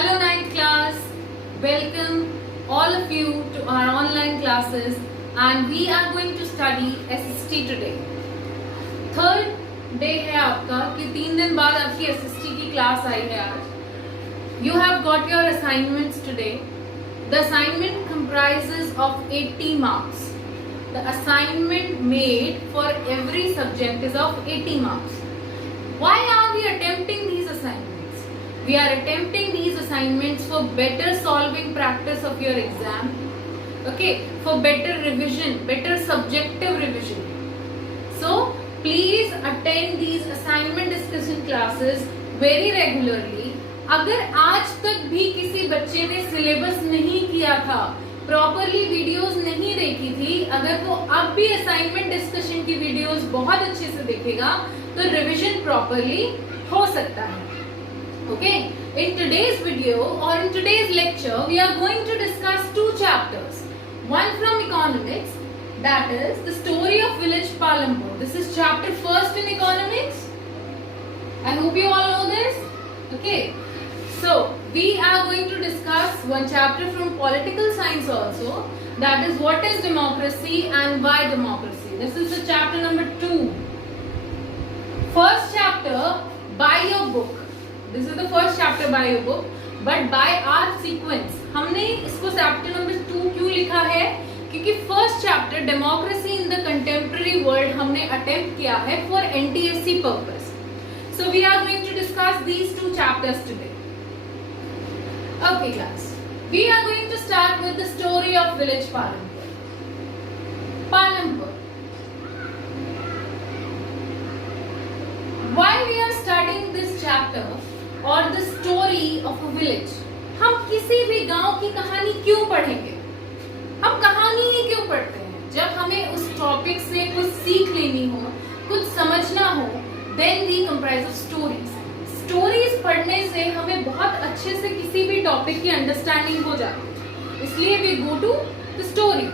Hello ninth class, welcome all of you to our online classes and we are going to study SST today. Third day है आपका कि 3 दिन बाद आपकी SST की class आई है आज. You have got your assignments today. The assignment comprises of 80 marks. The assignment made for every subject is of 80 marks. Why are we attempting these assignments? We are attempting these assignments for better solving practice of your exam. Okay, for better revision, better subjective revision. So, please attend these assignment discussion classes very regularly. अगर आज तक भी किसी बच्चे ने syllabus नहीं किया था, प्रॉपरली वीडियोस नहीं देखी थी, अगर वो अब भी असाइनमेंट डिस्कशन की वीडियोस बहुत अच्छे से देखेगा तो रिवीजन प्रॉपरली हो सकता है. Okay, in today's video or in today's lecture we are going to discuss two chapters. One from economics, that is the story of village Palampur. This is chapter first in economics. I hope you all know this. Okay, so we are going to discuss one chapter from political science also, that is what is democracy and why democracy. This is the chapter number 2. First chapter by your book. This is the first chapter by your book, but by our sequence. हमने इसको chapter number 2 क्यों लिखा है? क्योंकि first chapter democracy in the contemporary world हमने attempt किया है for NTSC purpose. So we are going to discuss these two chapters today. Okay class, we are going to start with the story of village Palampur. Palampur. Why we are studying this chapter और the story of a village? हम किसी भी गांव की कहानी क्यों पढ़ेंगे? हम कहानी ही क्यों पढ़ते हैं? जब हमें उस टॉपिक से कुछ सीख लेनी हो, कुछ समझना हो, then we comprise of stories. Stories पढ़ने से हमें बहुत अच्छे से किसी भी टॉपिक की अंडरस्टैंडिंग हो जाती है, इसलिए we go to the story.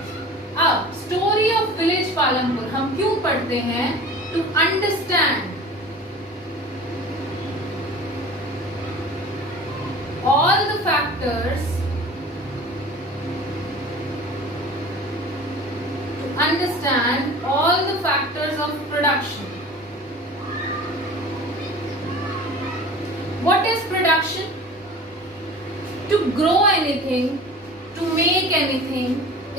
अब स्टोरी ऑफ विलेज पालमपुर हम क्यों पढ़ते हैं? To understand all the factors, to understand all the factors of production. What is production? To grow anything, to make anything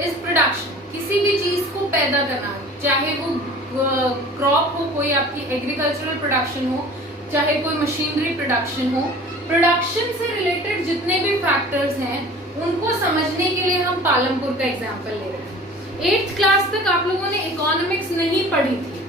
is production. किसी भी चीज को पैदा करना, चाहे वो क्रॉप हो, कोई आपकी एग्रीकल्चरल प्रोडक्शन हो, चाहे कोई मशीनरी प्रोडक्शन हो, प्रोडक्शन से रिलेटेड जितने भी फैक्टर्स हैं उनको समझने के लिए हम पालमपुर का एग्जांपल ले रहे हैं. 8th क्लास तक आप लोगों ने इकोनॉमिक्स नहीं पढ़ी थी.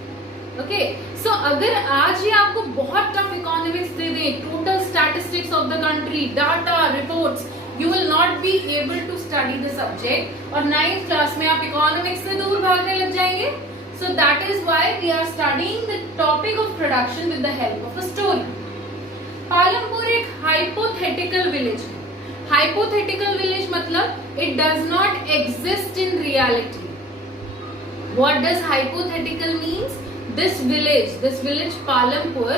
ओके, सो अगर आज ही आपको बहुत टफ इकोनॉमिक्स दे दें, total statistics of the country, data, reports, you will not be able to study the subject और 9th क्लास में आप इकोनॉमिक्स से दूर भागने लग जाएंगे. So that is why we are studying the topic of production with the help of a story. Palampur एक hypothetical village है. हाइपोथेटिकल विलेज मतलब it does not exist in reality. What does hypothetical means? This village Palampur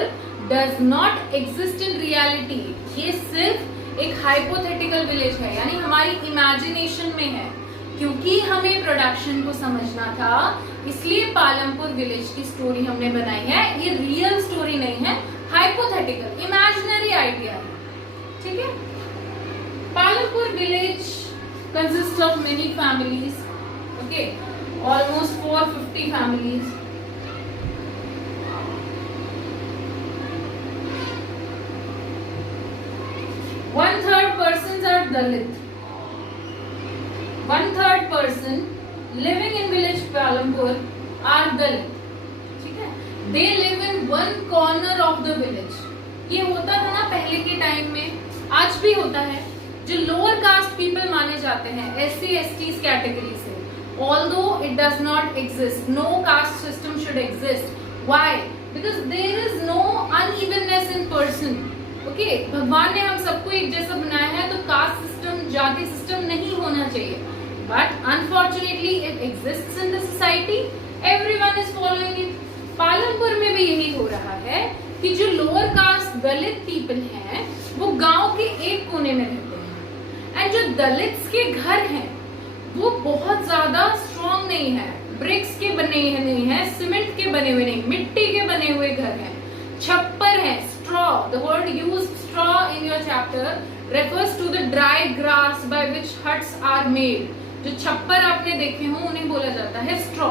does not exist in reality. ये सिर्फ एक hypothetical village है, यानी हमारी imagination में है. क्योंकि हमें प्रोडक्शन को समझना था, इसलिए पालमपुर विलेज की स्टोरी हमने बनाई है. ये रियल स्टोरी नहीं है, हाइपोथेटिकल, इमेजिनरी आइडिया है. ठीक है. Palampur village consist of many families. Okay, almost 450 families. One third persons are Dalit. 1/3 person living in village Palampur are Dalit. ठीक है. They live in one corner of the village. ये होता था ना पहले के टाइम में, आज भी होता है. जो लोअर कास्ट पीपल माने जाते हैं, SC STs कैटेगरी से, although it does not exist, no caste system should exist. Why? Because there is no unevenness in person. Okay, भगवान ने हम सबको एक जैसा बनाया है, तो कास्ट सिस्टम, जाति सिस्टम नहीं होना चाहिए. But unfortunately it exists in the society. Everyone is following it. Palampur में भी यही हो रहा है कि जो लोअर कास्ट दलित पीपल हैं वो गांव के एक कोने में रहते हैं, एंड जो दलित्स के घर हैं वो बहुत ज्यादा स्ट्रॉन्ग नहीं है, ब्रिक्स के बने नहीं है, सीमेंट के बने हुए नहीं, मिट्टी के बने हुए घर हैं, छप्पर है, straw, the word use straw in your chapter refers to the dry grass by which huts are made. जो छप्पर आपने देखे हो उन्हें बोला जाता है straw.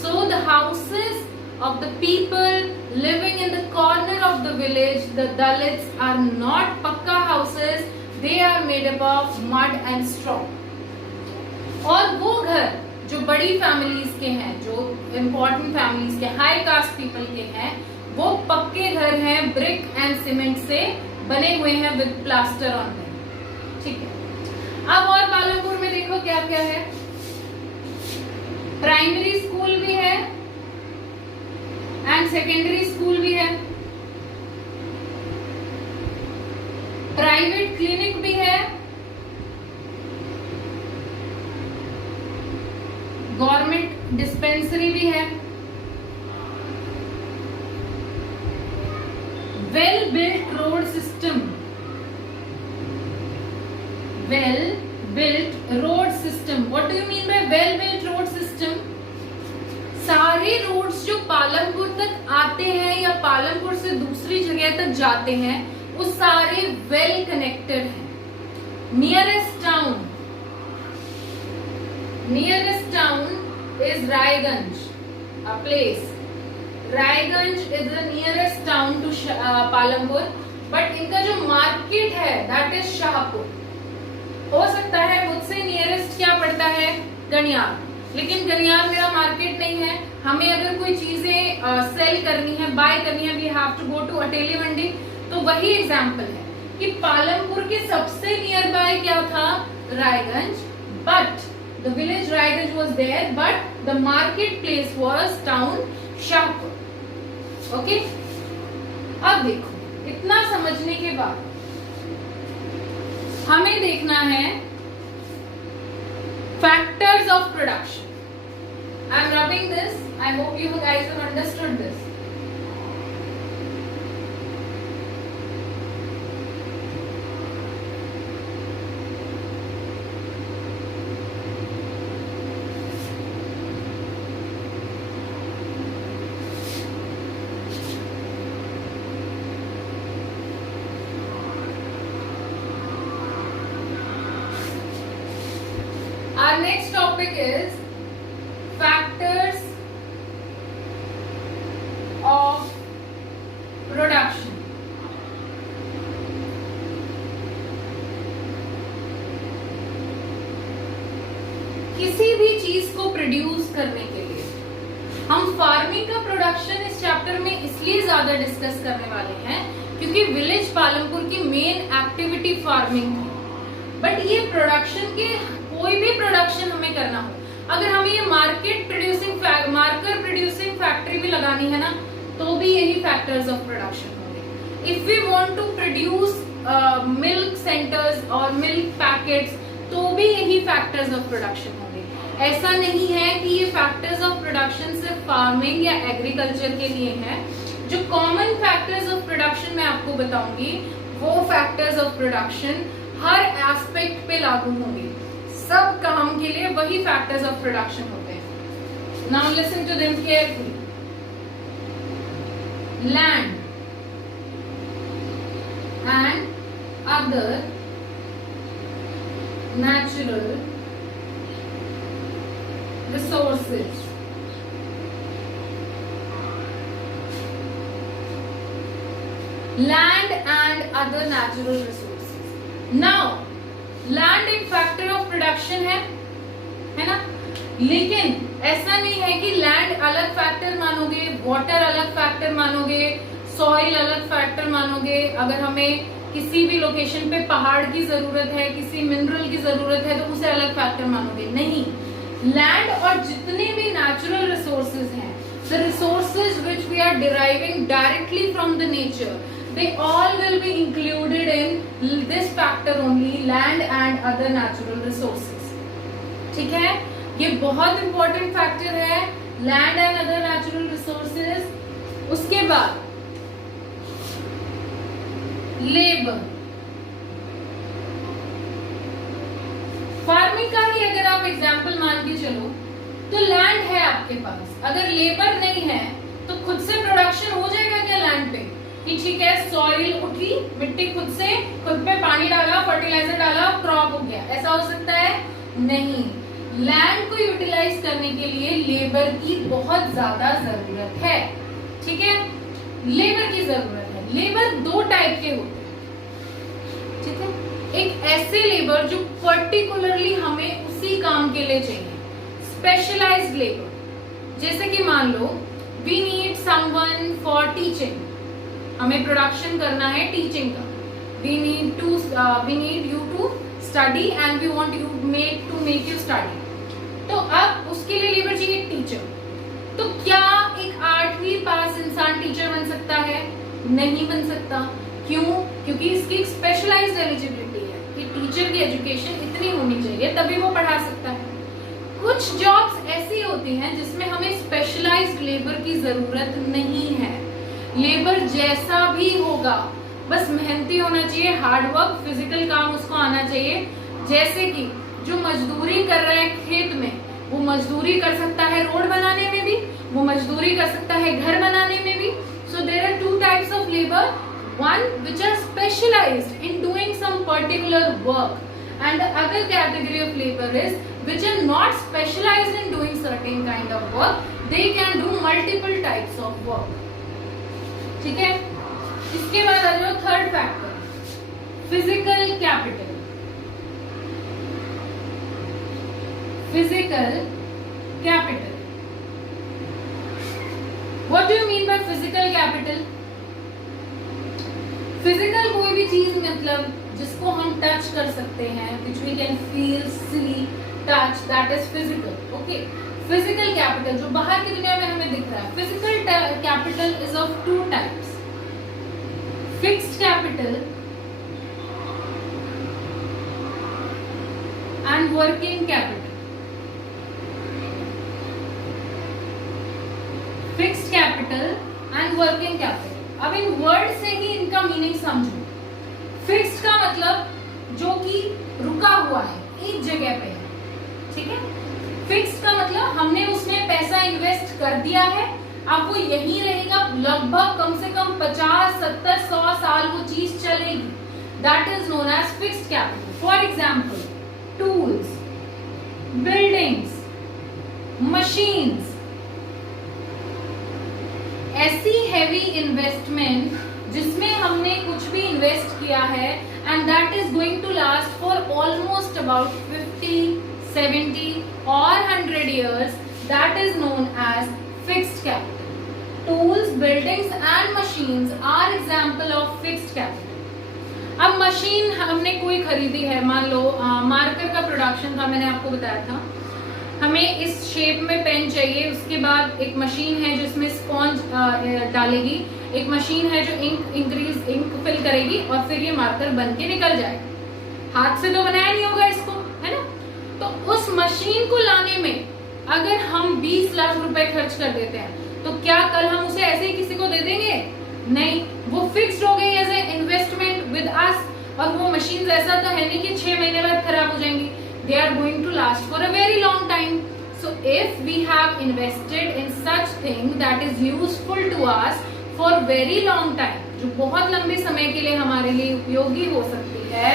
So the houses of the people living in the corner of the village, the Dalits, are not पक्का houses. They are made up of mud and straw. और वो घर जो बड़ी फैमिलीज के हैं, जो इम्पोर्टेंट फैमिलीज के, हाई कास्ट पीपल के हैं, वो पक्के घर हैं, ब्रिक एंड सीमेंट से बने हुए हैं विद प्लास्टर ऑन देम। ठीक है, अब और पालमपुर में देखो क्या क्या है। प्राइमरी स्कूल भी है एंड सेकेंडरी स्कूल भी है, प्राइवेट क्लिनिक भी है, गवर्नमेंट डिस्पेंसरी भी है, well built road system, well built road system. What do you mean by well built road system? सारे रोड्स जो पालमपुर तक आते हैं या पालमपुर से दूसरी जगह तक जाते हैं वो सारे वेल कनेक्टेड हैं। Nearest town is Raiganj, a place. Raiganj is the nearest town to Palampur, but इनका जो मार्केट है दैट इज शाहपुर। हो सकता है मुझसे नियरेस्ट क्या पड़ता है, गनियार, लेकिन गनियार मेरा मार्केट नहीं है। हमें अगर कोई चीजें सेल करनी है, बाय करनी है, we have to go to Ateli Mandi. तो वही एग्जांपल है कि पालमपुर के सबसे नियर बाय क्या था, Raiganj, but the village Raiganj was there, but the market place was town Shahpur. Okay, अब देखो, इतना समझने के बाद हमें देखना है factors of production. I am rubbing this, I hope you guys have understood this. Our next topic is factors of production. किसी भी चीज को प्रोड्यूस करने के लिए हम फार्मिंग का प्रोडक्शन इस चैप्टर में इसलिए ज्यादा डिस्कस करने वाले हैं क्योंकि विलेज पालमपुर की मेन एक्टिविटी फार्मिंग है। बट ये प्रोडक्शन के कोई भी प्रोडक्शन हमें करना हो, अगर हमें ये मार्कर प्रोड्यूसिंग फैक्ट्री भी लगानी है ना, तो भी यही फैक्टर्स ऑफ प्रोडक्शन होंगे। If we want to produce milk centres और मिल्क पैकेट्स, तो भी यही फैक्टर्स ऑफ प्रोडक्शन होंगे। ऐसा नहीं है कि ये फैक्टर्स ऑफ प्रोडक्शन सिर्फ फार्मिंग या एग्रीकल्चर के लिए है। जो कॉमन फैक्टर्स ऑफ प्रोडक्शन मैं आपको बताऊंगी, वो factors of production her aspect पे लागू होंगे, सब काम के लिए वही फैक्टर्स ऑफ प्रोडक्शन होते हैं। Now listen to them carefully. Land and other natural resources. Land and other natural resources. Now, land एक फैक्टर ऑफ प्रोडक्शन है ना? लेकिन ऐसा नहीं है कि लैंड अलग फैक्टर मानोगे, वाटर अलग फैक्टर मानोगे, सॉइल अलग फैक्टर मानोगे। अगर हमें किसी भी लोकेशन पे पहाड़ की जरूरत है, किसी मिनरल की जरूरत है, तो उसे अलग फैक्टर मानोगे नहीं। लैंड और जितने भी नेचुरल रिसोर्सेज हैं, the resources which we are deriving directly from the nature, they all will be included in this factor only, land and other natural resources. ठीक है, ये बहुत इंपॉर्टेंट फैक्टर है, land and other natural resources। उसके बाद labour. Farming का ही अगर आप एग्जांपल मान के चलो तो लैंड है आपके पास, अगर लेबर नहीं है तो खुद से प्रोडक्शन हो जाएगा क्या लैंड पे कि ठीक है सॉइल उठी, मिट्टी खुद से खुद पे पानी डाला, फर्टिलाइजर डाला, क्रॉप हो गया, ऐसा हो सकता है? नहीं। लैंड को यूटिलाइज करने के लिए लेबर की बहुत ज्यादा जरूरत है। ठीक है, लेबर की जरूरत है। लेबर दो टाइप के होते हैं। ठीक है, एक ऐसे लेबर जो पर्टिकुलरली हमें उसी काम के लिए चाहिए, स्पेशलाइज्ड लेबर। जैसे कि मान लो we need someone for teaching, हमें प्रोडक्शन करना है टीचिंग का, we need you to study and we want you to make you study. तो अब उसके लिए लेबर चाहिए टीचर। तो क्या एक 8वीं पास इंसान टीचर बन सकता है? नहीं बन सकता। क्यों? क्योंकि इसकी एक स्पेशलाइज्ड एलिजिबिलिटी है कि टीचर की एजुकेशन इतनी होनी चाहिए तभी वो पढ़ा सकता है। कुछ जॉब्स ऐसी होती हैं जिसमें हमें स्पेशलाइज्ड लेबर की जरूरत नहीं है। लेबर जैसा भी होगा, बस मेहनती होना चाहिए, हार्ड वर्क, फिजिकल काम उसको आना चाहिए। जैसे कि जो मजदूरी कर रहा है खेत में, वो मजदूरी कर सकता है रोड बनाने में भी, वो मजदूरी कर सकता है घर बनाने में भी। So there are two types of labour, one which are specialized in doing some particular work, and the other category of labor is which are not specialized in doing certain kind of work, they can do multiple types of work. ठीक है, इसके बाद आ जाओ third factor, physical capital. Physical capital, what do you mean by physical capital? Physical कोई भी चीज मतलब जिसको हम टच कर सकते हैं, which we can feel, see, touch, that is physical. Okay, physical capital जो बाहर की दुनिया में हमें दिख रहा है। Physical capital is of two types, fixed capital and working capital. Fixed capital and working capital. अब इन वर्ड से ही इनका मीनिंग समझो। फिक्स्ड का मतलब जो कि रुका हुआ है, एक जगह पे है। ठीक है, फिक्स्ड का मतलब हमने उसमें पैसा इन्वेस्ट कर दिया है, अब वो यहीं रहेगा, लगभग कम से कम 50, 70, 100 साल वो चीज चलेगी। That is known as fixed capital. For example, tools, buildings, machines, ऐसी हैवी इन्वेस्टमेंट जिसमें हमने कुछ भी इन्वेस्ट किया है and that is going to last for almost about 50, 70 और 100 years, that is known as fixed capital. Tools, buildings and machines are example of fixed capital. अब machine हमने कोई खरीदी है, मान लो मार्कर का प्रोडक्शन था, मैंने आपको बताया था, हमें इस शेप में पेन चाहिए, उसके बाद एक मशीन है जो इसमें स्पॉन्ज डालेगी, एक मशीन है जो इंक फिल करेगी और फिर ये मार्कर बन के निकल जाएगा। हाथ से तो बनाया नहीं होगा इसको, है ना? तो उस मशीन को लाने में अगर हम 20 लाख रुपए खर्च कर देते हैं तो क्या कल हम उसे ऐसे ही किसी को दे देंगे? नहीं, वो फिक्स्ड हो गई as a investment with us. और वो मशीन ऐसा तो है नहीं कि 6 महीने बाद खराब हो जाएंगी, they are going to last for a very long time. So if we have invested in such thing that is useful to us for very long time, जो बहुत लंबे समय के लिए हमारे लिए उपयोगी हो सकती है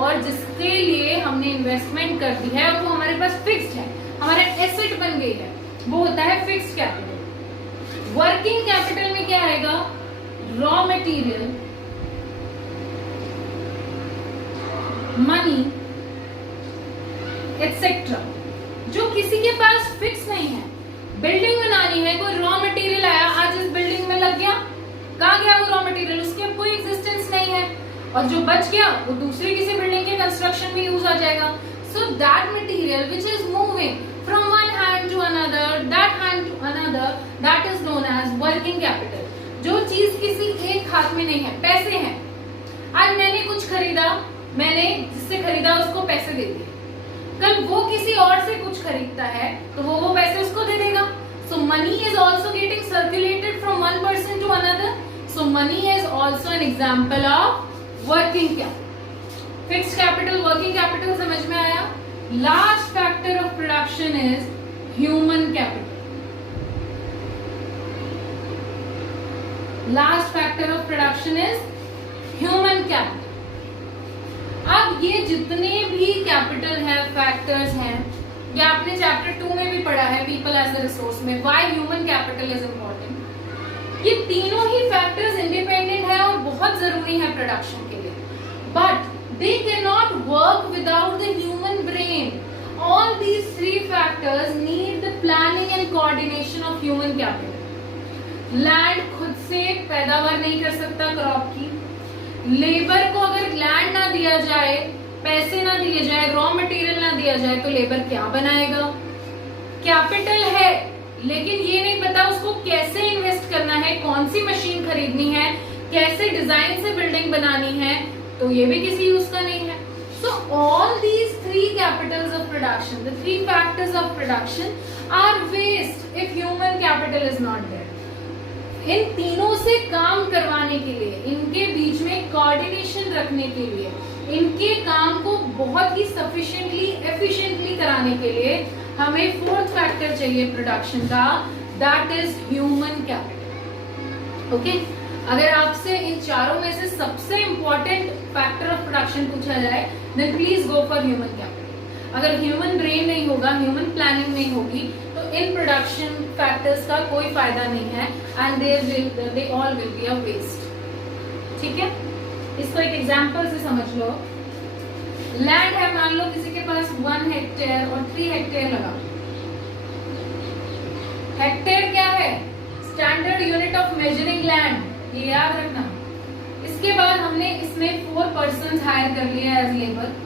और जिसके लिए हमने इन्वेस्टमेंट कर दी है और वो हमारे पास फिक्स्ड है, हमारा एसेट बन गई है, वो होता है फिक्स्ड कैपिटल। वर्किंग कैपिटल में क्या आएगा? रॉ मटेरियल, मनी एक्सेट्रा, जो किसी के पास फिक्स नहीं है। बिल्डिंग बनानी है, कोई रॉ मटेरियल आया, आज इस बिल्डिंग में लग गया, कहाँ गया वो रॉ मटेरियल? उसकी अब कोई एग्जिस्टेंस नहीं है, और जो बच गया वो दूसरी किसी बिल्डिंग के कंस्ट्रक्शन में यूज आ जाएगा। So that material which is moving from one hand to another, that hand to another, that is known as working capital. जो चीज किसी एक हाथ में नहीं है, पैसे हैं, आज मैंने कुछ खरीदा, मैंने जिससे खरीदा उसको पैसे दे दिए, कल वो किसी और से कुछ खरीदता है तो वो पैसे उसको दे देगा। So money is also getting circulated from one person to another. So money is also an example of working capital. Fixed capital, working capital समझ में आया। Last factor of production is human capital. Last factor of production is human capital. अब ये जितने भी capital है, factors हैं, ये आपने चैप्टर 2 में भी पढ़ा है, पीपल एज अ रिसोर्स में, why human capital is important. ये तीनों ही फैक्टर्स इंडिपेंडेंट है और बहुत जरूरी है प्रोडक्शन के लिए, but they can not work without the human brain. All these 3 factors need the planning and coordination of human capital. Land खुद से पैदावार नहीं कर सकता क्रॉप की। लेबर को अगर लैंड ना दिया जाए, पैसे ना दिए जाए, रॉ मटेरियल ना दिया जाए, तो लेबर क्या बनाएगा? कैपिटल है लेकिन ये नहीं पता उसको कैसे इन्वेस्ट करना है, कौन सी मशीन खरीदनी है, कैसे डिजाइन से बिल्डिंग बनानी है, तो ये भी किसी यूज का नहीं है। So all these 3 capitals of production, the 3 factors of production are waste if human capital is not there. इन तीनों से काम करवाने के लिए, इनके बीच में कोऑर्डिनेशन रखने के लिए, इनके काम को बहुत ही सफिशिएंटली, एफिशिएंटली कराने के लिए हमें 4th फैक्टर चाहिए प्रोडक्शन का, that is human capital. Okay, अगर आपसे इन चारों में से सबसे इंपॉर्टेंट फैक्टर ऑफ प्रोडक्शन पूछा जाए, then please go for human capital. अगर ह्यूमन ब्रेन नहीं होगा, ह्यूमन प्लानिंग नहीं होगी, तो इन प्रोडक्शन फैक्टर्स का कोई फायदा नहीं है, and they all will be a waste. ठीक है, इसको एक एग्जांपल से समझ लो। लैंड है, मान लो किसी के पास 1 हेक्टेयर और 3 हेक्टेयर लगा। हेक्टेयर क्या है? Standard unit of measuring land, ये याद रखना। इसके बाद हमने इसमें 4 पर्सन हायर कर लिया एज लेबर।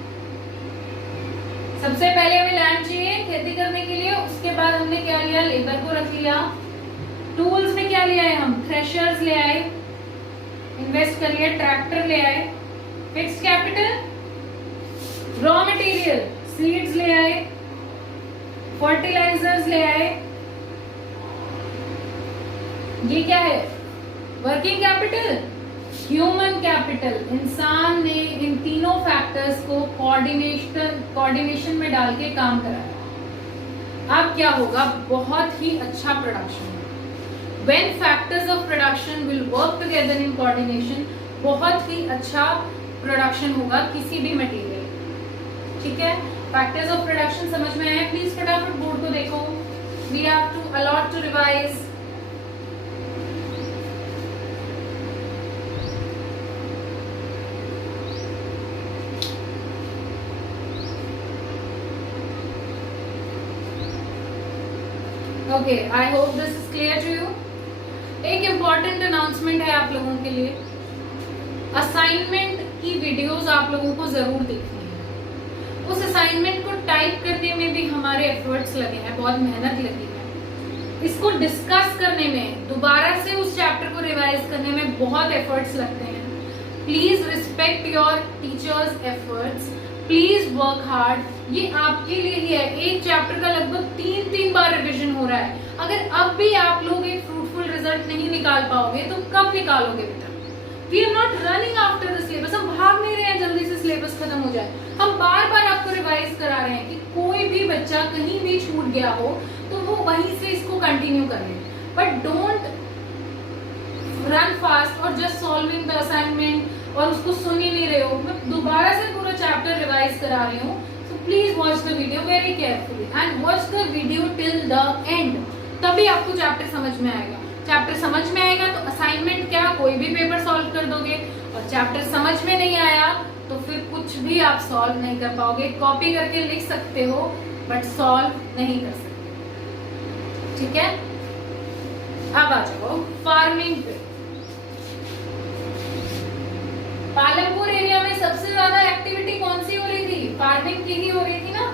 सबसे पहले हमें लैंड चाहिए खेती करने के लिए, उसके बाद हमने क्या लिया? लेबर को रख लिया। टूल्स में क्या लिया है? हम थ्रेशर्स ले आए, इन्वेस्ट कर लिया, ट्रैक्टर ले आए। Fixed capital, raw material, seeds ले आए, फर्टिलाइजर्स ले आए। ये क्या है? Working capital, human capital. इंसान ने इन तीनों फैक्टर्स को कोऑर्डिनेशन में डाल के काम कराया। अब क्या होगा? बहुत ही अच्छा production. When factors of production will work together in coordination, बहुत ही अच्छा प्रोडक्शन होगा किसी भी मटेरियल। ठीक है, फैक्टर्स ऑफ प्रोडक्शन समझ में आया? प्लीज फटाफट बोर्ड को देखो, we have to a lot to revise. Okay, I hope this is clear to you. एक इम्पॉर्टेंट अनाउंसमेंट है आप लोगों के लिए। असाइनमेंट की वीडियोस आप लोगों को जरूर देखनी है। उस असाइनमेंट को टाइप करने में भी हमारे एफर्ट्स लगे हैं, बहुत मेहनत लगी है। इसको डिस्कस करने में, दोबारा से उस चैप्टर को रिवाइज करने में बहुत एफर्ट्स लगते हैं। Please respect your teachers efforts, please work hard. ये आपके लिए ही है। एक चैप्टर का लगभग 3 बार रिवीजन हो रहा है। अगर अब भी आप लोग एक फ्रूटफुल रिजल्ट नहीं निकाल पाओगे तो कब निकालोगे बेटा? We are not running after the syllabus, हम भाग नहीं रहे हैं जल्दी से सिलेबस खत्म हो जाए। हम बार बार आपको रिवाइज करा रहे हैं कि कोई भी बच्चा कहीं भी छूट गया हो तो वो वहीं से इसको कंटिन्यू कर ले, बट डोंट रन फास्ट और जस्ट सॉल्विंग द असाइनमेंट और उसको सुन ही नहीं रहे हो। मैं दोबारा से पूरा चैप्टर रिवाइज करा रही हूँ, so please watch the video very carefully and watch the video till the end, तभी आपको चैप्टर समझ में आएगा। चैप्टर समझ में आएगा तो असाइनमेंट क्या, कोई भी पेपर सॉल्व कर दोगे, और चैप्टर समझ में नहीं आया तो फिर कुछ भी आप सॉल्व नहीं कर पाओगे। कॉपी करके लिख सकते हो बट सॉल्व नहीं कर सकते। ठीक है, अब आ जाओ फार्मिंग पे। पालमपुर एरिया में सबसे ज्यादा एक्टिविटी कौन सी हो रही थी? फार्मिंग की ही हो रही थी ना।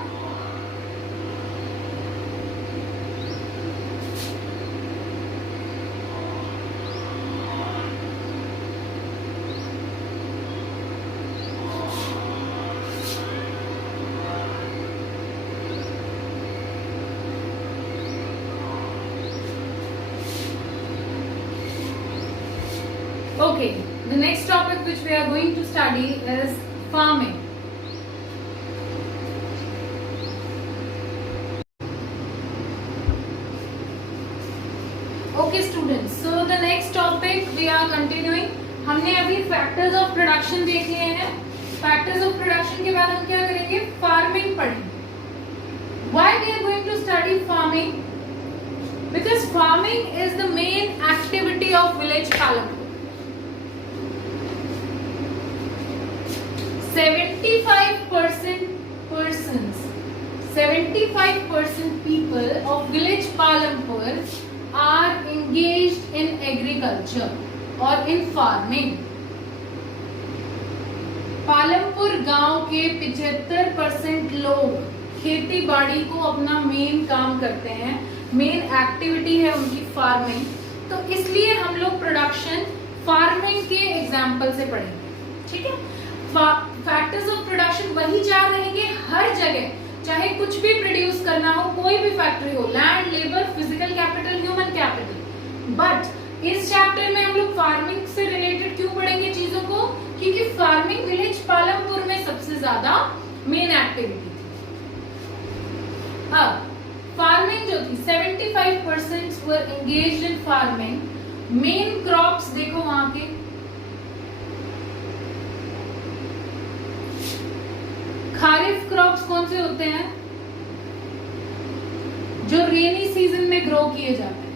Okay, the next topic which we are going to study is farming. Okay students, so the next topic we are continuing. हमने अभी फैक्टर्स ऑफ प्रोडक्शन देख लिए हैं. फैक्टर्स ऑफ प्रोडक्शन के बाद हम क्या करेंगे? फार्मिंग पढ़ेंगे. Why we are going to study farming? Because farming is the main activity of village Palampur. 75% people of village Palampur are engaged in agriculture or in farming. Palampur गांव के 75% लोग खेती बाड़ी को अपना मेन काम करते हैं. मेन एक्टिविटी है उनकी फार्मिंग. तो इसलिए हम लोग प्रोडक्शन फार्मिंग के एग्जाम्पल से पढ़ेंगे. ठीक है. फैक्टर्स ऑफ प्रोडक्शन वही चार रहेंगे हर जगह, चाहे कुछ भी प्रोड्यूस करना हो, कोई भी फैक्ट्री हो, land, labour, physical capital, human capital. But इस चैप्टर में हम लोग फार्मिंग से रिलेटेड क्यों पढ़ेंगे चीजों को? क्योंकि फार्मिंग विलेज पालमपुर में सबसे ज्यादा मेन एक्टिविटी थी. अब फार्मिंग जो थी 75% were engaged in farming. Main crops देखो वहां के, खारिफ क्रॉप्स कौन से होते हैं? जो रेनी सीजन में ग्रो किए जाते हैं.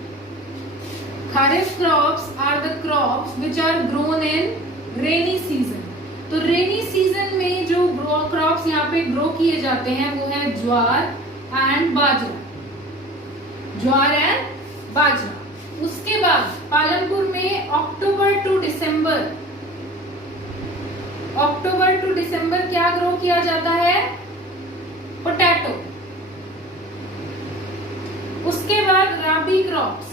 Kharif crops are the crops which are grown in rainy season. तो रेनी सीजन में जो क्रॉप्स यहाँ पे ग्रो किए जाते हैं वो है ज्वार एंड बाजरा. ज्वार एंड बाजरा. उसके बाद पालमपुर में अक्टूबर टू दिसंबर क्या ग्रो किया जाता है? पोटैटो. उसके बाद राबी क्रॉप्स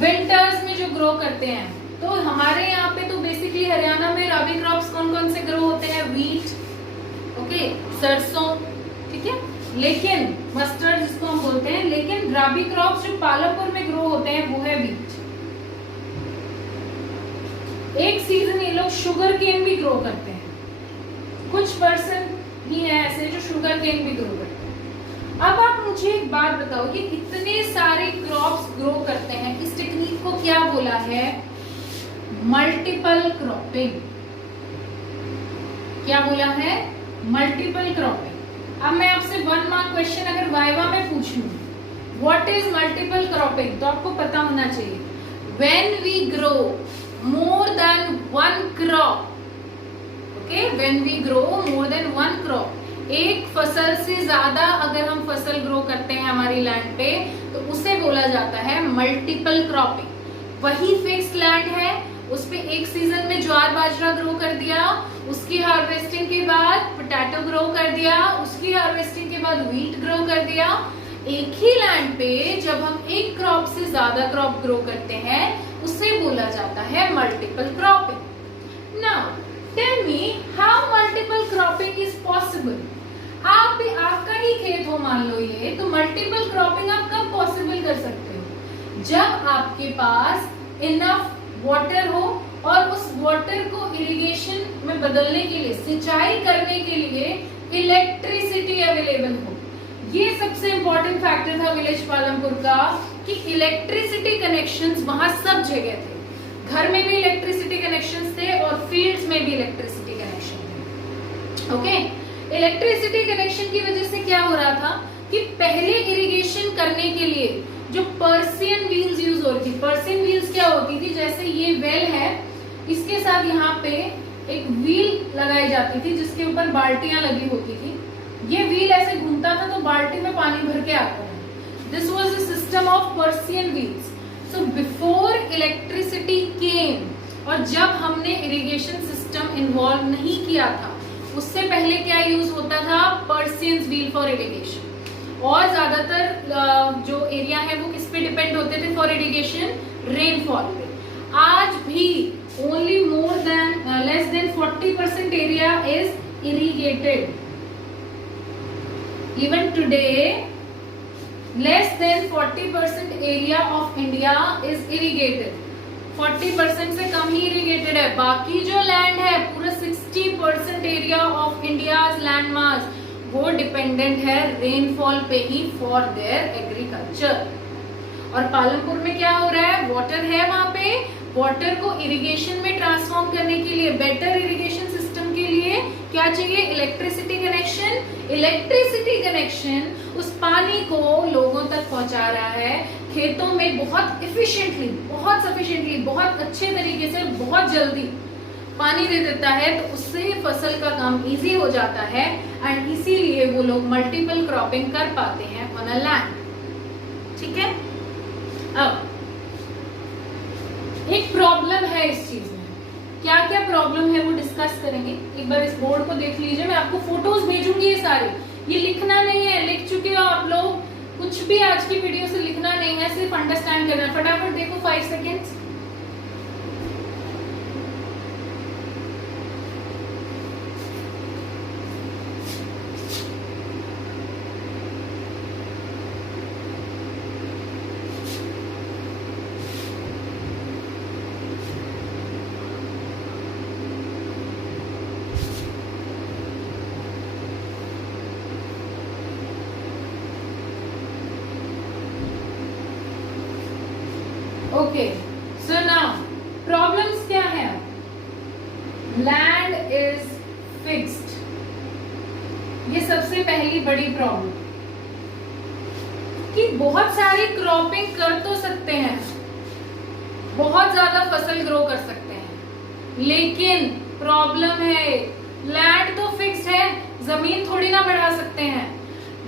विंटर्स में जो ग्रो करते हैं. तो हमारे यहाँ पे तो बेसिकली हरियाणा में राबी क्रॉप्स कौन कौन से ग्रो होते हैं? वीट, ओके, सरसों, ठीक है, लेकिन मस्टर्ड जिसको हम बोलते हैं. लेकिन राबी क्रॉप्स जो पालमपुर में ग्रो होते हैं वो है वीट. एक सीजन ये लोग शुगर केन भी ग्रो करते हैं. कुछ पर्सन भी है ऐसे जो शुगर केन भी ग्रो करते हैं. अब आप मुझे एक बात बताओ कि इतने सारे क्रॉप्स ग्रो करते हैं, इस टेक्निक को क्या बोला है? Multiple cropping. क्या बोला है? Multiple cropping. अब मैं आपसे 1 मार्क क्वेश्चन अगर वाइवा में पूछ लूं, व्हाट इज मल्टीपल क्रॉपिंग, तो आपको पता होना चाहिए. When we grow more than one crop, okay, when we grow more than one crop, एक फसल से ज्यादा अगर हम फसल ग्रो करते हैं हमारी लैंड पे तो उसे बोला जाता है मल्टीपल क्रॉपिंग. वही फिक्स्ड लैंड है, उस पे एक सीजन में ज्वार बाजरा ग्रो कर दिया, उसकी हार्वेस्टिंग के बाद पोटैटो ग्रो कर दिया, उसकी हार्वेस्टिंग के बाद व्हीट ग्रो कर दिया. एक ही लैंड पे जब हम एक क्रॉप से ज्यादा क्रॉप ग्रो करते हैं उसे बोला जाता है multiple cropping. Now tell me how multiple cropping is possible. आपका ही खेत हो मान लो ये, तो मल्टीपल क्रॉपिंग आप कब पॉसिबल कर सकते हो? जब आपके पास इनफ वाटर हो और उस वाटर को इरिगेशन में बदलने के लिए, सिंचाई करने के लिए इलेक्ट्रिसिटी अवेलेबल हो. ये सबसे इंपॉर्टेंट फैक्टर था विलेज पालमपुर का कि इलेक्ट्रिसिटी कनेक्शंस वहां सब जगह थे. घर में भी इलेक्ट्रिसिटी कनेक्शंस थे और फील्ड्स में भी इलेक्ट्रिसिटी कनेक्शन थे. ओके, इलेक्ट्रिसिटी कनेक्शन की वजह से क्या हो रहा था कि पहले इरिगेशन करने के लिए जो पर्सियन व्हील्स यूज हो रही थी. पर्सियन व्हील्स क्या होती थी? जैसे ये वेल है, इसके साथ यहाँ पे एक व्हील लगाई जाती थी जिसके ऊपर बाल्टियां लगी होती थी. ये व्हील ऐसे घूमता था तो बाल्टी में पानी भर के आता था. This was the system of Persian wheels. So before electricity came, और जब हमने इरिगेशन सिस्टम इन्वॉल्व नहीं किया था उससे पहले क्या यूज होता था? Persian wheel for irrigation. और ज्यादातर जो एरिया है वो किस पे डिपेंड होते थे फॉर इरिगेशन? रेनफॉल पे. आज भी only less than 40% area is irrigated. Even today less than 40% area of India is irrigated, 40% से कम ही इरिगेटेड है। बाकी जो लैंड है पूरा 60% area of India's land mass वो डिपेंडेंट है रेनफॉल पे ही फॉर देयर एग्रीकल्चर। और पालमपुर में क्या हो रहा है, वाटर है वहां पे, वाटर को इरिगेशन में ट्रांसफॉर्म करने के लिए, बेटर इरिगेशन सिस्टम के लिए क्या चाहिए, इलेक्ट्रिसिटी कनेक्शन। इलेक्ट्रिसिटी कनेक्शन उस पानी को लोगों तक पहुंचा रहा है, खेतों में बहुत इफिशिएंटली, बहुत सफिशिएंटली, बहुत अच्छे तरीके से, बहुत जल्दी पानी दे देता है, तो उससे फसल का काम इजी हो जाता है एंड इसीलिए वो लोग मल्टीपल क्रॉपिंग कर पाते हैं ऑन अ लैंड। ठीक है, अब एक प्रॉब्लम है इस चीज में, क्या क्या प्रॉब्लम है वो डिस्कस करेंगे। एक बार इस बोर्ड को देख लीजिए, मैं आपको फोटोज भेजूंगी, ये सारे, ये लिखना नहीं है, लिख चुके हो आप लोग, कुछ भी आज की वीडियो से लिखना नहीं है, सिर्फ अंडरस्टैंड करना है। फटाफट देखो 5 seconds. Okay, so now problems क्या है। लैंड इज फिक्स्ड, ये सबसे पहली बड़ी प्रॉब्लम, कि बहुत सारी क्रॉपिंग कर तो सकते हैं, बहुत ज्यादा फसल ग्रो कर सकते हैं, लेकिन प्रॉब्लम है लैंड तो फिक्स्ड है, जमीन थोड़ी ना बढ़ा सकते हैं।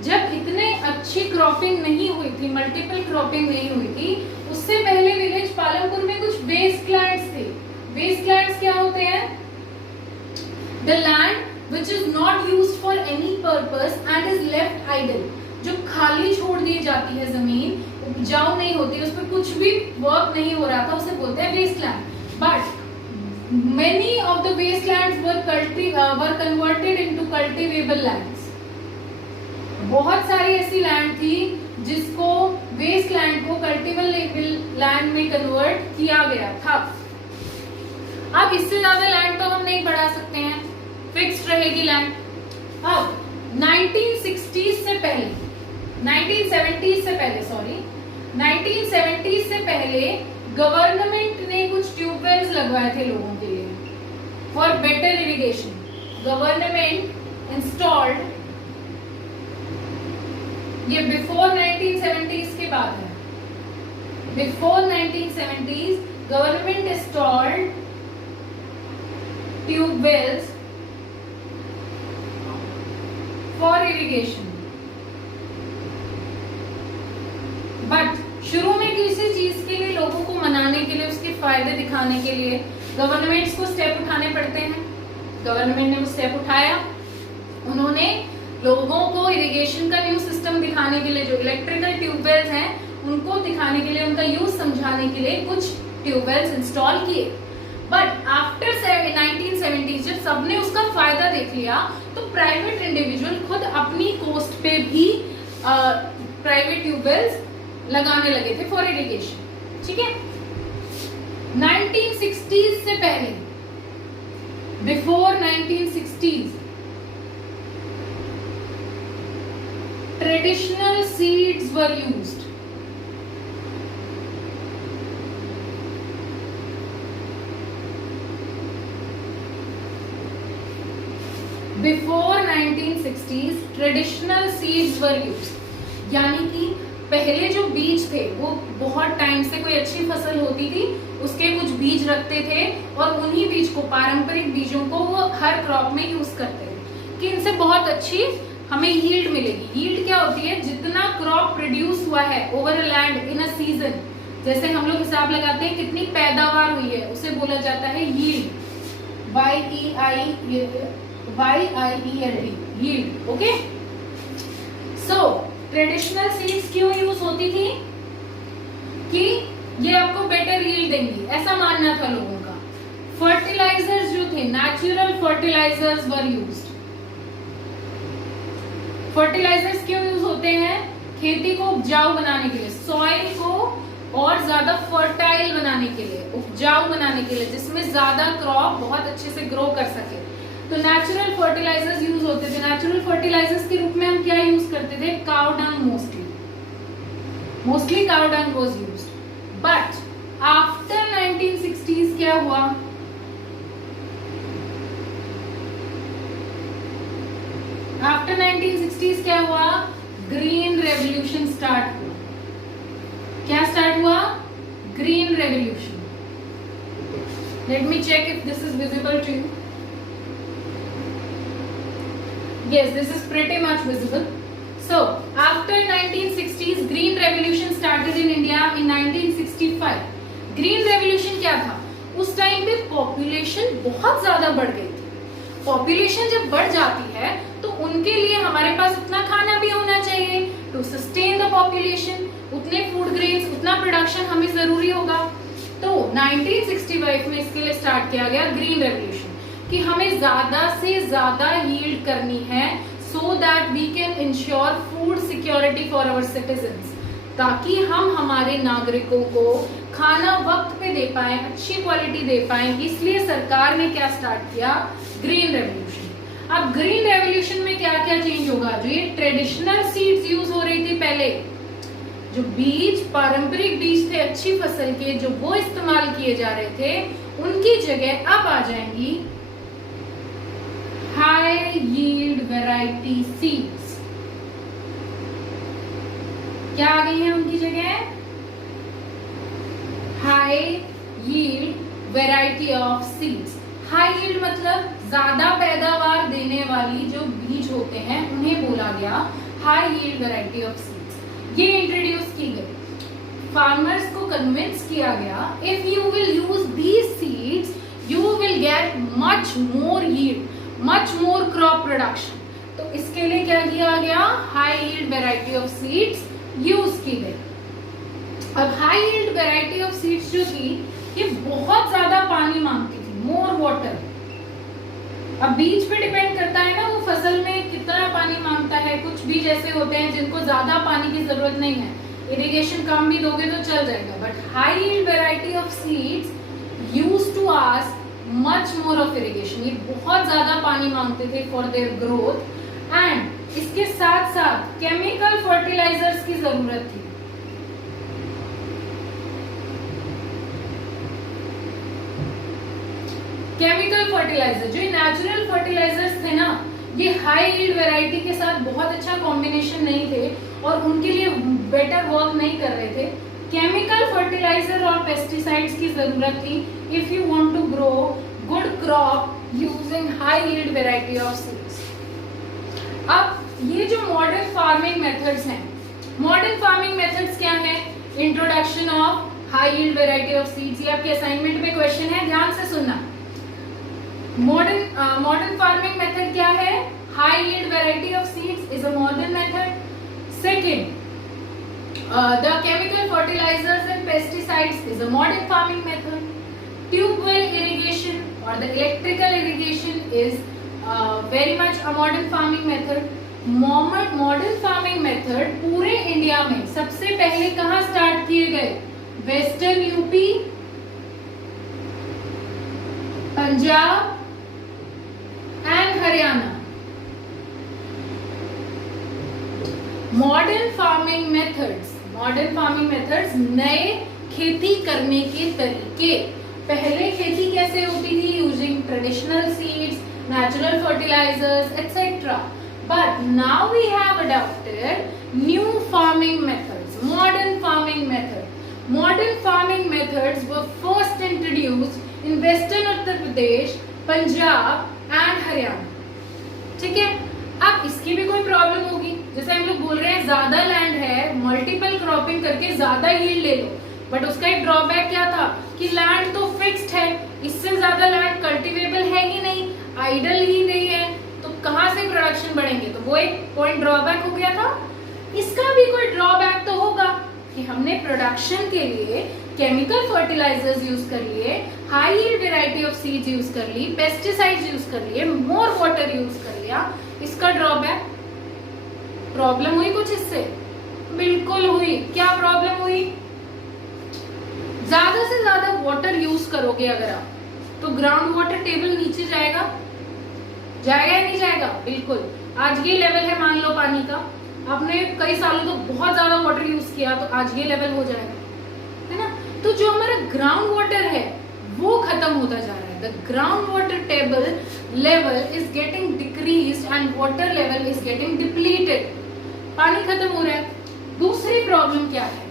जब इतने अच्छी क्रॉपिंग नहीं हुई थी, मल्टीपल क्रॉपिंग नहीं हुई थी, उससे पहले विलेज पालमपुर में कुछ वेस्ट लैंड्स थे। वेस्ट लैंड्स क्या होते हैं, the land which is not used for any purpose and is left idle, जो खाली छोड़ दी जाती है जमीन, उपजाऊ नहीं होती, उस पर कुछ भी वर्क नहीं हो रहा था, उसे बोलते हैं waste land. But many of the waste lands were converted into cultivable lands. बहुत सारी ऐसी लैंड थी जिसको वेस्ट लैंड को कल्टीवेबल लैंड में कन्वर्ट किया गया था। अब इससे ज्यादा लैंड तो हम नहीं बढ़ा सकते हैं, फिक्स्ड रहेगी लैंड। अब 1960s से पहले, 1970s से पहले, सॉरी 1970s से पहले गवर्नमेंट ने कुछ ट्यूबवेल्स लगवाए थे लोगों के लिए for better irrigation. Government installed, ये बिफोर 1970s के बाद है, before 1970s government installed tube wells for irrigation. But शुरू में किसी चीज के लिए लोगों को मनाने के लिए, उसके फायदे दिखाने के लिए गवर्नमेंट्स को स्टेप उठाने पड़ते हैं। गवर्नमेंट ने वो स्टेप उठाया, उन्होंने लोगों को इरिगेशन का न्यू सिस्टम दिखाने के लिए, जो इलेक्ट्रिकल ट्यूबवेल्स हैं उनको दिखाने के लिए, उनका यूज समझाने के लिए कुछ ट्यूबवेल्स इंस्टॉल किए। बट आफ्टर 1970s जब सबने उसका फायदा देख लिया, तो प्राइवेट इंडिविजुअल खुद अपनी कोस्ट पे भी प्राइवेट ट्यूबवेल्स लगाने लगे थे फॉर इरिगेशन। ठीक है, 1960s से पहले, before 1960s traditional seeds were used. Before 1960s traditional seeds were used, यानी कि पहले जो बीज थे वो बहुत टाइम से कोई अच्छी फसल होती थी, उसके कुछ बीज रखते थे और उन्हीं बीज को, पारंपरिक बीजों को वो हर क्रॉप में यूज करते थे कि इनसे बहुत अच्छी हमें यील्ड मिलेगी। यील्ड क्या होती है, जितना क्रॉप प्रोड्यूस हुआ है over a land in a season, जैसे हम लोग हिसाब लगाते हैं कितनी पैदावार हुई है, उसे बोला जाता है यील्ड, YIELD, यील्ड। ओके, सो ट्रेडिशनल सीड्स क्यों यूज होती थी, कि ये आपको बेटर यील्ड देंगी, ऐसा मानना था लोगों का। फर्टिलाइजर्स जो थे, natural fertilisers were used. Fertilisers क्यों यूज होते हैं, खेती को उपजाऊ बनाने के लिए, सॉइल को और ज्यादा फर्टाइल बनाने के लिए, उपजाऊ बनाने के लिए, जिसमें ज्यादा क्रॉप बहुत अच्छे से ग्रो कर सके, तो नेचुरल फर्टिलाइजर्स यूज होते थे। नेचुरल फर्टिलाइजर्स के रूप में हम क्या यूज करते थे? Cow dung, mostly cow dung was used. But after 1960s क्या हुआ? आफ्टर 1960s क्या हुआ? ग्रीन रेवोल्यूशन स्टार्ट हुआ। क्या स्टार्ट हुआ? Green revolution. Let me check if this is visible to you. Yes, this is pretty much visible. So, after 1960s, Green Revolution started in India in 1965. Green Revolution क्या था? उस time पे population बहुत ज्यादा बढ़ गई थी। पॉपुलेशन जब बढ़ जाती है तो उनके लिए हमारे पास उतना खाना भी होना चाहिए। टू सस्टेन द पॉपुलेशन, उतने फूड ग्रेन्स, उतना प्रोडक्शन हमें जरूरी होगा। तो 1965 में इसके लिए स्टार्ट किया गया ग्रीन रेवोल्यूशन, कि हमें ज्यादा से ज्यादा यील्ड करनी है, so that we can ensure food security for our citizens, ताकि हम हमारे नागरिकों को खाना वक्त पे दे पाए, अच्छी क्वालिटी दे पाए। इसलिए सरकार ने क्या स्टार्ट किया? Green revolution. अब ग्रीन रेवोल्यूशन में क्या क्या चेंज होगा? जो ये ट्रेडिशनल सीड्स यूज हो रही थी पहले, जो बीज, पारंपरिक बीज थे अच्छी फसल के, जो वो इस्तेमाल किए जा रहे थे, उनकी जगह अब आ जाएंगी हाई यील्ड वैरायटी सीड्स। क्या आ गई है उनकी जगह? High yield variety of seeds. High yield मतलब ज्यादा पैदावार देने वाली जो बीज होते हैं उन्हें बोला गया high yield variety of seeds. ये इंट्रोड्यूस की गई, फार्मर्स को कन्विंस किया गया, if you will use these seeds you will get much more yield, much more crop production. तो इसके लिए क्या किया गया? High yield variety of seeds use की गई। अब high yield variety of seeds जो थी, ये बहुत ज्यादा पानी मांगती थी, मोर वाटर। अब बीज पे डिपेंड करता है ना, वो फसल में कितना पानी मांगता है। कुछ बीज ऐसे होते हैं जिनको ज्यादा पानी की जरूरत नहीं है, इरिगेशन कम भी दोगे तो चल जाएगा। But high yield variety of seeds used to ask much more of irrigation, ये बहुत ज्यादा पानी मांगते थे फॉर देयर ग्रोथ। एंड इसके साथ साथ केमिकल फर्टिलाइजर्स की जरूरत थी। केमिकल फर्टिलाइजर, जो नेचुरल फर्टिलाइजर्स थे ना, ये हाई यील्ड वैरायटी के साथ बहुत अच्छा कॉम्बिनेशन नहीं थे और उनके लिए बेटर वर्क नहीं कर रहे थे। केमिकल फर्टिलाइजर और पेस्टिसाइड्स की जरूरत थी if you want to grow good crop using high yield variety of seeds. अब ये जो मॉडर्न फार्मिंग मेथड्स हैं, मॉडर्न फार्मिंग मेथड्स क्या है? Introduction of high yield variety of seeds. ये आपके असाइनमेंट में क्वेश्चन है, ध्यान से सुनना। मॉडर्न फार्मिंग मेथड क्या है? High yield variety of seeds is a modern method. Second, the chemical fertilizers and pesticides is a modern farming method. Tube well irrigation or the electrical irrigation is very much a modern farming method. Modern farming method पूरे India में सबसे पहले कहाँ start किए गए? Western UP, Punjab and Haryana. Modern farming methods नए खेती करने के तरीके। पहले खेती कैसे होती थी? Using traditional seeds, natural fertilizers, etc. But now we have adopted new farming methods, modern farming method. Modern farming methods were first introduced in Western Uttar Pradesh, Punjab and Haryana. ठीक है, अब इसकी भी कोई प्रॉब्लम होगी। जैसे हम लोग बोल रहे हैं ज्यादा लैंड है, मल्टीपल क्रॉपिंग करके ज्यादा यील्ड ले लो, बट उसका एक ड्रॉबैक क्या था कि लैंड तो फिक्स्ड है, इससे ज्यादा लैंड कल्टीवेबल है ही नहीं, आइडल ही नहीं है, तो कहाँ से प्रोडक्शन बढ़ेंगे? तो वो एक पॉइंट ड्रॉबैक हो गया था। इसका भी कोई ड्रॉबैक तो होगा कि हमने प्रोडक्शन के लिए केमिकल फर्टिलाइजर्स यूज कर लिए, high yield variety of seeds use कर ली, पेस्टिसाइड्स यूज कर लिए, मोर वाटर यूज कर लिया। इसका ड्रॉबैक, प्रॉब्लम हुई कुछ इससे? बिल्कुल हुई। क्या प्रॉब्लम हुई? ज्यादा से ज्यादा वाटर यूज करोगे अगर आप, तो ग्राउंड वाटर टेबल नीचे जाएगा, जाएगा या नहीं जाएगा? बिल्कुल। आज ये लेवल है मान लो पानी का, आपने कई सालों तो बहुत ज्यादा वाटर यूज किया, तो आज ये लेवल हो जाएगा, है ना? तो जो हमारा ग्राउंड वाटर है वो खत्म होता जा रहा है। The ground water table level is getting decreased and water level is getting depleted. पानी खत्म हो रहा है। दूसरी प्रॉब्लम क्या है?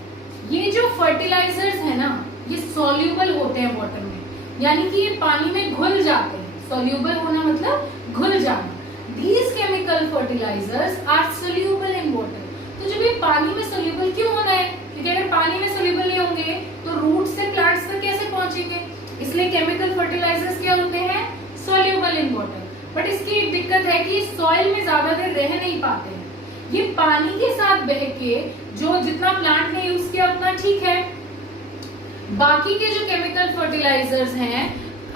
ये जो फर्टिलाइजर्स है ना, ये सॉल्यूबल होते हैं वाटर में, यानी कि ये पानी में घुल जाते हैं। सॉल्यूबल होना मतलब घुल जाना। These chemical fertilizers are soluble in water. तो जब ये पानी में soluble क्यों होना है? क्योंकि अगर पानी में soluble नहीं होंगे तो रूट से प्लांट्स तक कैसे पहुंचेंगे? इसलिए केमिकल फर्टिलाइजर्स क्या होते हैं? soluble in water. बट इसकी एक दिक्कत है कि सॉइल में ज्यादा देर रह नहीं पाते हैं। ये पानी के साथ बह के जो जितना प्लांट ने यूज किया उतना ठीक है। बाकी के जो केमिकल फर्टिलाइजर्स हैं,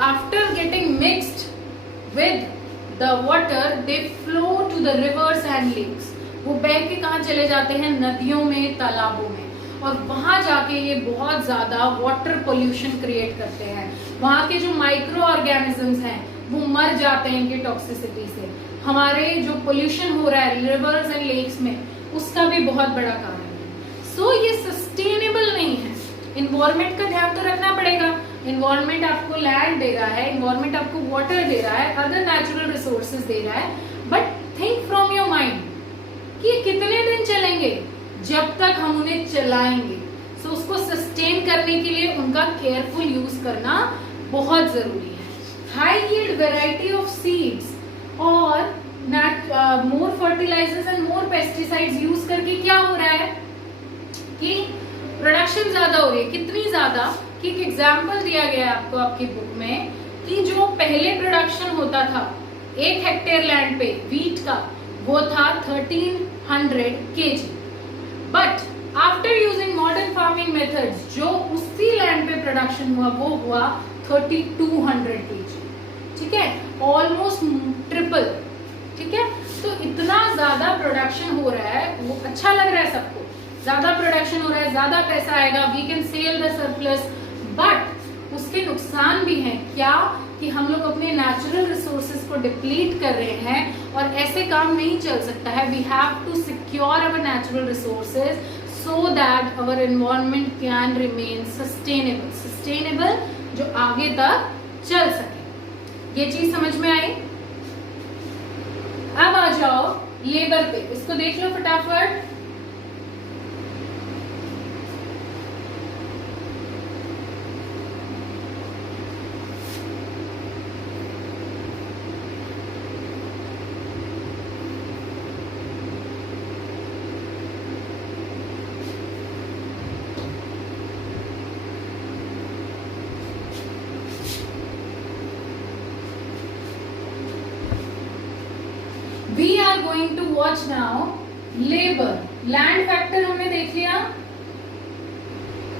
after getting mixed with the water they flow to the rivers and lakes. वो बह के कहाँ चले जाते हैं? नदियों में, तालाबों में, और वहां जाके ये बहुत ज्यादा वाटर पोल्यूशन क्रिएट करते हैं। वहां के जो माइक्रो ऑर्गेनिजम्स हैं वो मर जाते हैं इनकी टॉक्सिसिटी से। हमारे जो पोल्यूशन हो रहा है रिवर्स एंड लेक्स में, उसका भी बहुत बड़ा कारण है। सो ये सस्टेनेबल नहीं है। इन्वायरमेंट का ध्यान तो रखना पड़ेगा। इन्वायरमेंट आपको लैंड दे रहा है, इन्वायरमेंट आपको वाटर दे रहा है, अदर नेचुरल रिसोर्सेज दे रहा है, but think from your mind कि कितने दिन चलेंगे जब तक हम उन्हें चलाएंगे। सो उसको सस्टेन करने के लिए उनका केयरफुल यूज करना बहुत जरूरी है। High yield variety of seeds और more fertilisers and more pesticides use करके क्या हो रहा है कि प्रोडक्शन ज्यादा हो रही है। कितनी ज्यादा कि एक एग्जाम्पल दिया गया है आपको आपकी बुक में कि जो पहले प्रोडक्शन होता था 1 हेक्टेयर लैंड पे व्हीट का, वो था 1300 kg, but after using modern farming methods जो उसी लैंड पे प्रोडक्शन हुआ वो हुआ 3200 kg। ठीक है, ऑलमोस्ट ट्रिपल। ठीक है, तो इतना ज्यादा प्रोडक्शन हो रहा है, वो अच्छा लग रहा है सबको, ज्यादा प्रोडक्शन हो रहा है, ज्यादा पैसा आएगा, we can sell the surplus, but उसके नुकसान भी हैं। क्या? कि हम लोग अपने नेचुरल रिसोर्सेज को डिप्लीट कर रहे हैं, और ऐसे काम नहीं चल सकता है। We have to secure our natural resources so that our environment can remain sustainable, जो आगे तक चल सके। ये चीज समझ में आई? अब आ जाओ लेबर पे, इसको देख लो फटाफट। We are going to watch now labor. Land factor हमने देख लिया।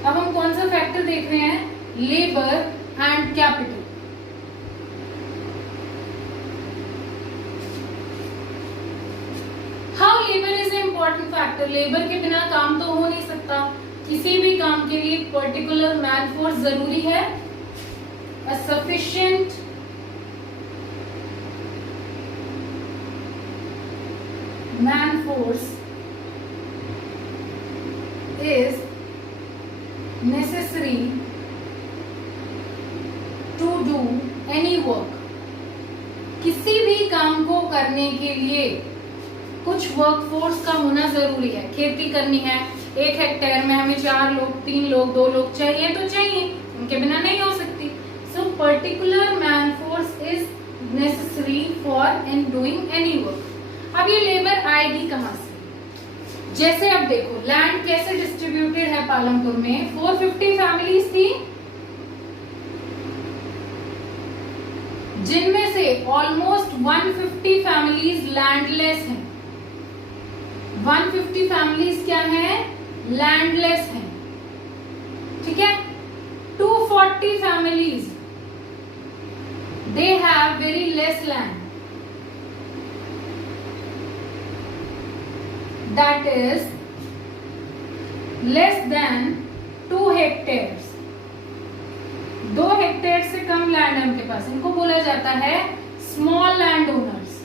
अब हम कौन सा फैक्टर देख रहे हैं? Labour and capital. How labour is a important factor. Labour के बिना काम तो हो नहीं सकता। किसी भी काम के लिए पर्टिकुलर मैन फोर्स जरूरी है। A sufficient man force is necessary to do any work. किसी भी काम को करने के लिए कुछ वर्कफोर्स का होना जरूरी है। खेती करनी है, 1 हेक्टेयर में हमें 4 लोग, 3 लोग, 2 लोग चाहिए तो चाहिए, उनके बिना नहीं हो सकती। So particular man force is necessary for in doing any work. अब ये लेबर आएगी कहां से? जैसे अब देखो लैंड कैसे डिस्ट्रीब्यूटेड है पालमपुर में। 450 फैमिलीज थी, जिनमें से ऑलमोस्ट 150 फैमिलीज लैंडलेस हैं। 150 फैमिलीज क्या है? लैंडलेस हैं। ठीक है, 240 families they have very less land, that is less than 2 hectares, 2 hectare से कम लैंड है उनके पास, इनको बोला जाता है स्मॉल लैंड ओनर्स।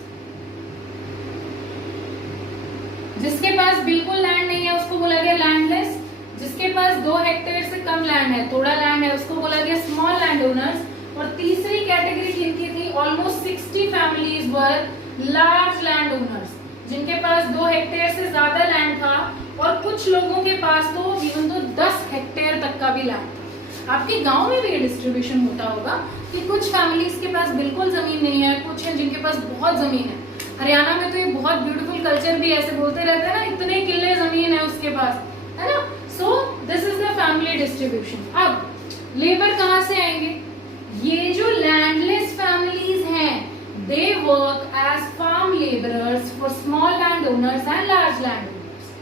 जिसके पास बिल्कुल लैंड नहीं है उसको बोला गया लैंडलेस, जिसके पास 2 हेक्टेयर से कम लैंड है, थोड़ा लैंड है, उसको बोला गया स्मॉल लैंड ओनर्स। और तीसरी कैटेगरी जिनकी थी, ऑलमोस्ट 60 फैमिलीज वर लार्ज लैंड ओनर्स, जिनके पास 2 हेक्टेयर से ज्यादा लैंड था, और कुछ लोगों के पास तो इवन तो 10 हेक्टेयर तक का भी लैंड था। आपके गांव में भी ये डिस्ट्रीब्यूशन होता होगा कि कुछ फैमिलीज के पास बिल्कुल जमीन नहीं है, कुछ है जिनके पास बहुत जमीन है। हरियाणा में तो ये बहुत ब्यूटीफुल कल्चर भी ऐसे बोलते रहते हैं ना, इतने किले जमीन है उसके पास, है ना। So this is the family distribution. अब लेबर कहाँ से आएंगे? ये जो लैंडलेस फैमिलीज हैं, they work as farm labourers for small land owners and large land owners.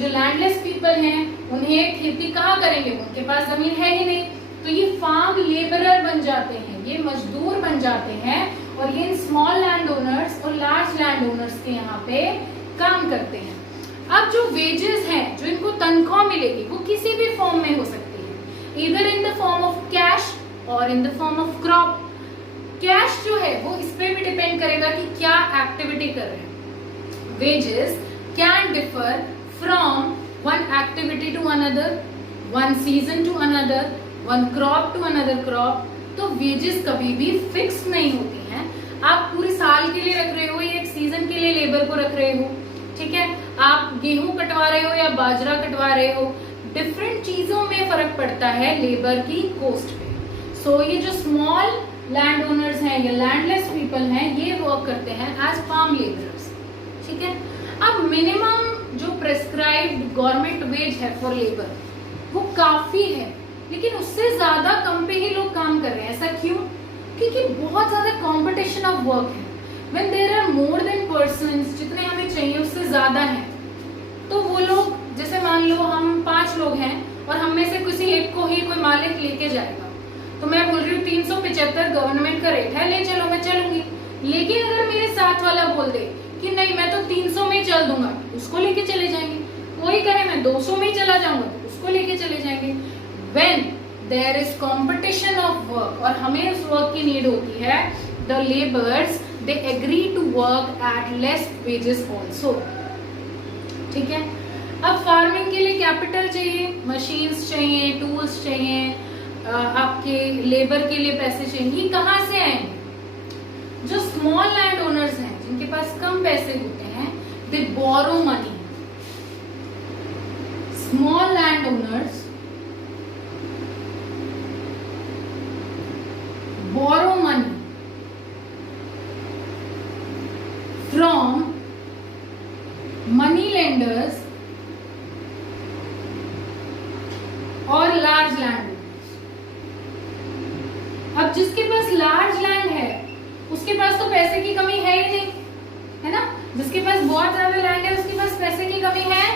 जो लैंडलेस पीपल हैं उन्हें खेती कहाँ करेंगे, उनके पास जमीन है ही नहीं, तो ये फार्म लेबरर बन जाते हैं, ये मजदूर बन जाते हैं, और ये स्मॉल लैंड ओनर्स और लार्ज लैंड ओनर्स के यहाँ पे काम करते हैं। अब जो वेजेस हैं, जो इनको तनख्वाह मिलेगी, वो किसी भी फॉर्म में हो सकती है, either in the form of cash और in the form of crop. Cash जो है वो इस पे भी डिपेंड करेगा कि क्या एक्टिविटी कर रहे हैं। Wages can differ from one activity to another, one season to another, one crop to another crop. तो वेजेस कभी भी फिक्स नहीं होती हैं। आप पूरे साल के लिए रख रहे हो या एक सीजन के लिए लेबर को रख रहे हो, ठीक है, आप गेहूं कटवा रहे हो या बाजरा कटवा रहे हो, डिफरेंट चीजों में फर्क पड़ता है लेबर की कॉस्ट पे। सो ये जो स्मॉल लैंड ओनर्स हैं या लैंडलेस पीपल हैं, ये वर्क करते हैं एज फार्म लेबरर्स, ठीक है। अब मिनिमम जो प्रेस्क्राइब्ड गवर्नमेंट वेज है फॉर लेबर वो काफी है, लेकिन उससे ज्यादा कम पे ही लोग काम कर रहे हैं। ऐसा क्यों? क्योंकि बहुत ज्यादा कंपटीशन ऑफ वर्क है। When there are more than persons, जितने हमें चाहिए उससे ज्यादा है, तो वो लोग, जैसे मान लो हम 5 लोग हैं और हम में से किसी एक को ही कोई मालिक लेके जाएगा, तो मैं बोल रही हूँ 375 गवर्नमेंट का रेट है, ले चलो, मैं चलूंगी। लेकिन अगर मेरे साथ वाला बोल दे कि नहीं मैं तो 300 में ही चल दूंगा, उसको लेके चले जाएंगे। कोई कहे मैं 200 में ही चला जाऊंगा, तो उसको लेके चले जाएंगे। When there is competition of work, और हमें उस वर्क की नीड होती है, the laborers they agree to work at less wages also, ठीक है। अब फार्मिंग के लिए कैपिटल चाहिए, मशीन्स चाहिए, टूल्स चाहिए, आपके लेबर के लिए पैसे चाहिए। ये कहाँ से आएंगे? जो स्मॉल लैंड ओनर्स हैं, जिनके पास कम पैसे होते हैं, they borrow money. Small land owners borrow money from money lenders और large land owners। अब जिसके पास large land है उसके पास तो पैसे की कमी है ही नहीं, है ना। जिसके पास बहुत ज्यादा लैंड है उसके पास पैसे की कमी है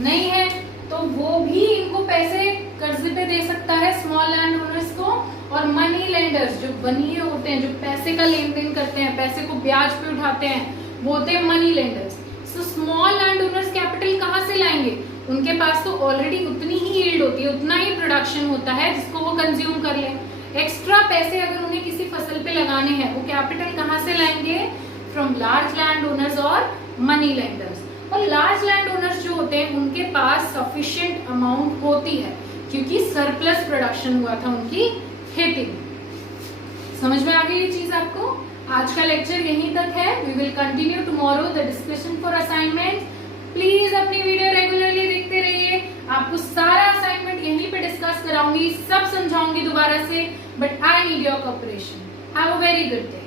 नहीं है, तो वो भी इनको पैसे कर्ज पे दे सकता है स्मॉल लैंड ओनर्स को। और मनी लेंडर्स जो बनिए होते हैं, जो पैसे का लेन देन करते हैं, पैसे को ब्याज पे उठाते हैं, वो होते हैं money lenders. So small land owners capital कहाँ से लाएंगे? उनके पास तो ऑलरेडी उतनी ही यील्ड होती है, उतना ही प्रोडक्शन होता है जिसको वो कंज्यूम कर ले। एक्स्ट्रा पैसे अगर उन्हें किसी फसल पे लगाने हैं, वो कैपिटल कहाँ से लाएंगे? फ्रॉम लार्ज लैंड ओनर्स और मनी लेंडर्स। और लार्ज लैंड ओनर्स जो होते हैं उनके पास सफिशिएंट अमाउंट होती है, क्योंकि सरप्लस प्रोडक्शन हुआ था उनकी खेती में। समझ में आ गई ये चीज आपको? आज का लेक्चर यहीं तक है। We will continue tomorrow the discussion for assignment. Please अपनी वीडियो रेगुलरली देखते रहिए। आपको सारा असाइनमेंट यहीं पे डिस्कस कराऊंगी, सब समझाऊंगी दोबारा से, but I need your cooperation. Have a very good day.